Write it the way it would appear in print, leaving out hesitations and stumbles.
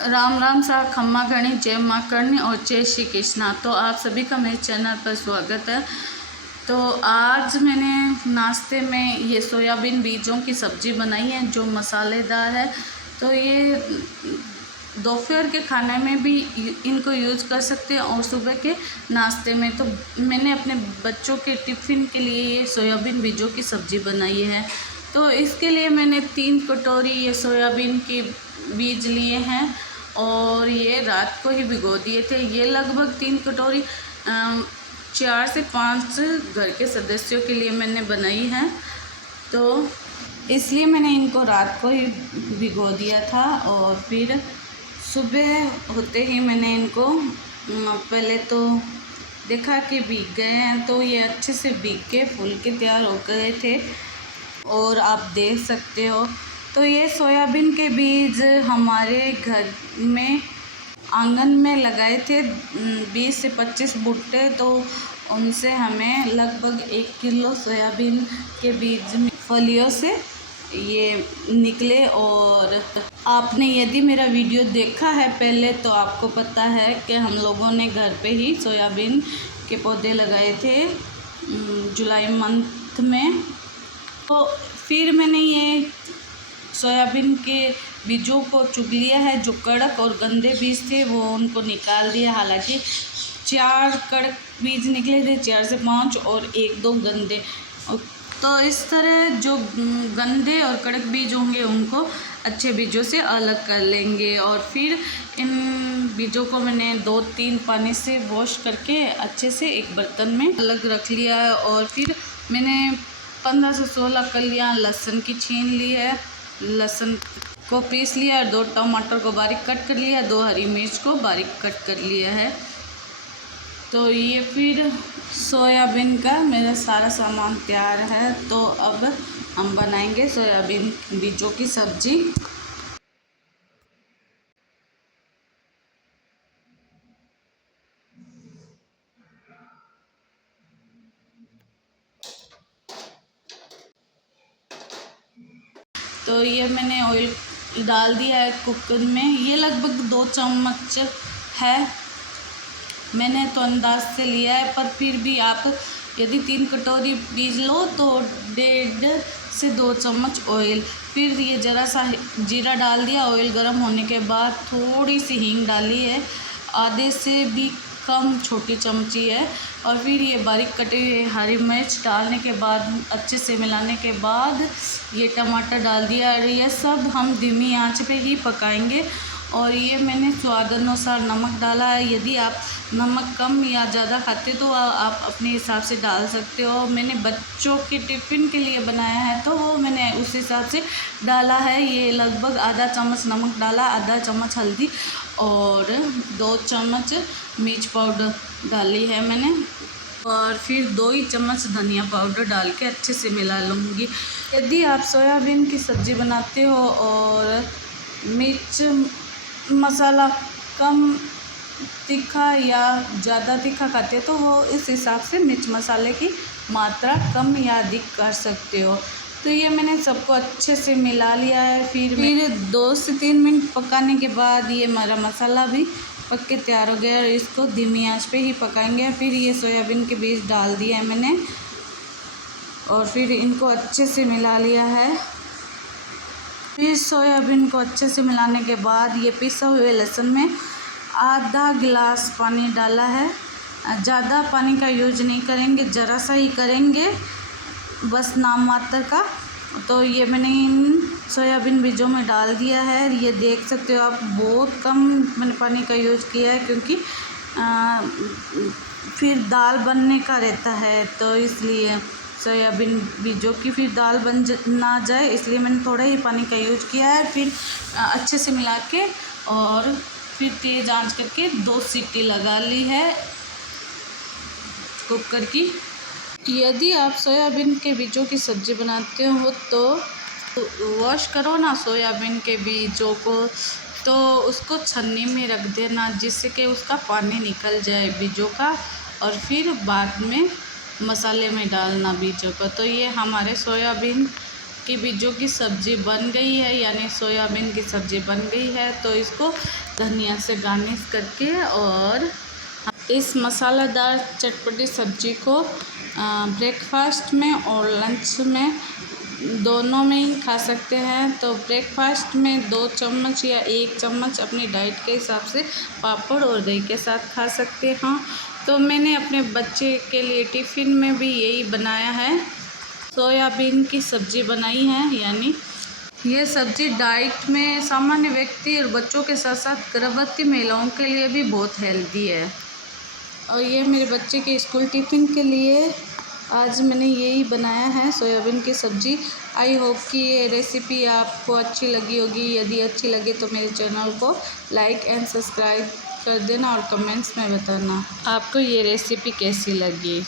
राम राम सा खम्मा घणी, जय माँ करणी और जय श्री कृष्णा। तो आप सभी का मेरे चैनल पर स्वागत है। तो आज मैंने नाश्ते में ये सोयाबीन बीजों की सब्ज़ी बनाई है जो मसालेदार है। तो ये दोपहर के खाने में भी इनको यूज़ कर सकते हैं और सुबह के नाश्ते में। तो मैंने अपने बच्चों के टिफ़िन के लिए ये सोयाबीन बीजों की सब्ज़ी बनाई है। तो इसके लिए मैंने 3 कटोरी ये सोयाबीन के बीज लिए हैं और ये रात को ही भिगो दिए थे। ये लगभग 3 कटोरी 4 से 5 घर के सदस्यों के लिए मैंने बनाई है। तो इसलिए मैंने इनको रात को ही भिगो दिया था और फिर सुबह होते ही मैंने इनको पहले तो देखा कि भीग गए हैं। तो ये अच्छे से भीग के फूल के तैयार हो गए थे और आप देख सकते हो। तो ये सोयाबीन के बीज हमारे घर में आंगन में लगाए थे 20 से 25 भुट्टे। तो उनसे हमें लगभग 1 किलो सोयाबीन के बीज फलियों से ये निकले। और आपने यदि मेरा वीडियो देखा है पहले तो आपको पता है कि हम लोगों ने घर पे ही सोयाबीन के पौधे लगाए थे जुलाई मंथ में। तो फिर मैंने ये सोयाबीन के बीजों को चुग लिया है। जो कड़क और गंदे बीज थे वो उनको निकाल दिया। हालांकि 4 कड़क बीज निकले थे, 4 से 5 और 1-2 गंदे। तो इस तरह जो गंदे और कड़क बीज होंगे उनको अच्छे बीजों से अलग कर लेंगे। और फिर इन बीजों को मैंने 2-3 पानी से वॉश करके अच्छे से एक बर्तन में अलग रख लिया है। और फिर मैंने 15 से 16 कलियाँ लहसुन की छीन ली है, लहसुन को पीस लिया और 2 टमाटर को बारीक कट कर लिया, 2 हरी मिर्च को बारीक कट कर लिया है। तो ये फिर सोयाबीन का मेरा सारा सामान तैयार है। तो अब हम बनाएंगे सोयाबीन बीजों की सब्ज़ी। तो ये मैंने ऑयल डाल दिया है कुकर में। ये लगभग 2 चम्मच है, मैंने तो अंदाज से लिया है। पर फिर भी आप यदि 3 कटोरी बीज लो तो 1.5 से 2 चम्मच ऑयल। फिर ये ज़रा सा जीरा डाल दिया। ऑयल गर्म होने के बाद थोड़ी सी हींग डाली है, आधे से भी कम छोटी चमची है। और फिर ये बारीक कटे हुए हरी मिर्च डालने के बाद अच्छे से मिलाने के बाद ये टमाटर डाल दिया। और ये सब हम धीमी आंच पे ही पकाएंगे। और ये मैंने स्वाद अनुसार नमक डाला है। यदि आप नमक कम या ज़्यादा खाते तो आप अपने हिसाब से डाल सकते हो। मैंने बच्चों के टिफ़िन के लिए बनाया है तो वो मैंने उस हिसाब से डाला है। ये लगभग आधा चम्मच नमक डाला, आधा चम्मच हल्दी और 2 चम्मच मिर्च पाउडर डाली है मैंने। और फिर 2 ही चम्मच धनिया पाउडर डाल के अच्छे से मिला लूँगी। यदि आप सोयाबीन की सब्ज़ी बनाते हो और मिर्च मसाला कम तीखा या ज़्यादा तीखा खाते तो वो इस हिसाब से मिर्च मसाले की मात्रा कम या अधिक कर सकते हो। तो ये मैंने सबको अच्छे से मिला लिया है। फिर 2 से 3 मिनट पकाने के बाद ये हमारा मसाला भी पक के तैयार हो गया और इसको धीमी आंच पे ही पकाएंगे। फिर ये सोयाबीन के बीज डाल दिए हैं मैंने और फिर इनको अच्छे से मिला लिया है। फिर सोयाबीन को अच्छे से मिलाने के बाद ये पिसा हुए लहसुन में आधा गिलास पानी डाला है। ज़्यादा पानी का यूज नहीं करेंगे, ज़रा सा ही करेंगे, बस नाम मात्र का। तो ये मैंने इन सोयाबीन बीजों में डाल दिया है। ये देख सकते हो आप, बहुत कम मैंने पानी का यूज किया है क्योंकि फिर दाल बनने का रहता है। तो इसलिए सोयाबीन बीजों की फिर दाल बन ना जाए इसलिए मैंने थोड़ा ही पानी का यूज किया है। फिर अच्छे से मिला के और फिर तेज़ आंच करके 2 सीटी लगा ली है कुकर की। यदि आप सोयाबीन के बीजों की सब्ज़ी बनाते हो तो वॉश करो ना सोयाबीन के बीजों को, तो उसको छन्नी में रख देना जिससे कि उसका पानी निकल जाए बीजों का। और फिर बाद में मसाले में डालना बीजों को। तो ये हमारे सोयाबीन की बीजों की सब्ज़ी बन गई है, यानी सोयाबीन की सब्ज़ी बन गई है। तो इसको धनिया से गार्निश करके। और इस मसालेदार चटपटी सब्जी को ब्रेकफास्ट में और लंच में दोनों में ही खा सकते हैं। तो ब्रेकफास्ट में 2 चम्मच या 1 चम्मच अपनी डाइट के हिसाब से पापड़ और दही के साथ खा सकते हैं। तो मैंने अपने बच्चे के लिए टिफ़िन में भी यही बनाया है, सोयाबीन की सब्ज़ी बनाई है। यानी ये सब्ज़ी डाइट में सामान्य व्यक्ति और बच्चों के साथ साथ गर्भवती महिलाओं के लिए भी बहुत हेल्दी है। और ये मेरे बच्चे के स्कूल टिफ़िन के लिए आज मैंने यही बनाया है, सोयाबीन की सब्ज़ी। आई होप कि ये रेसिपी आपको अच्छी लगी होगी। यदि अच्छी लगे तो मेरे चैनल को लाइक एंड सब्सक्राइब कर देना और कमेंट्स में बताना आपको ये रेसिपी कैसी लगी।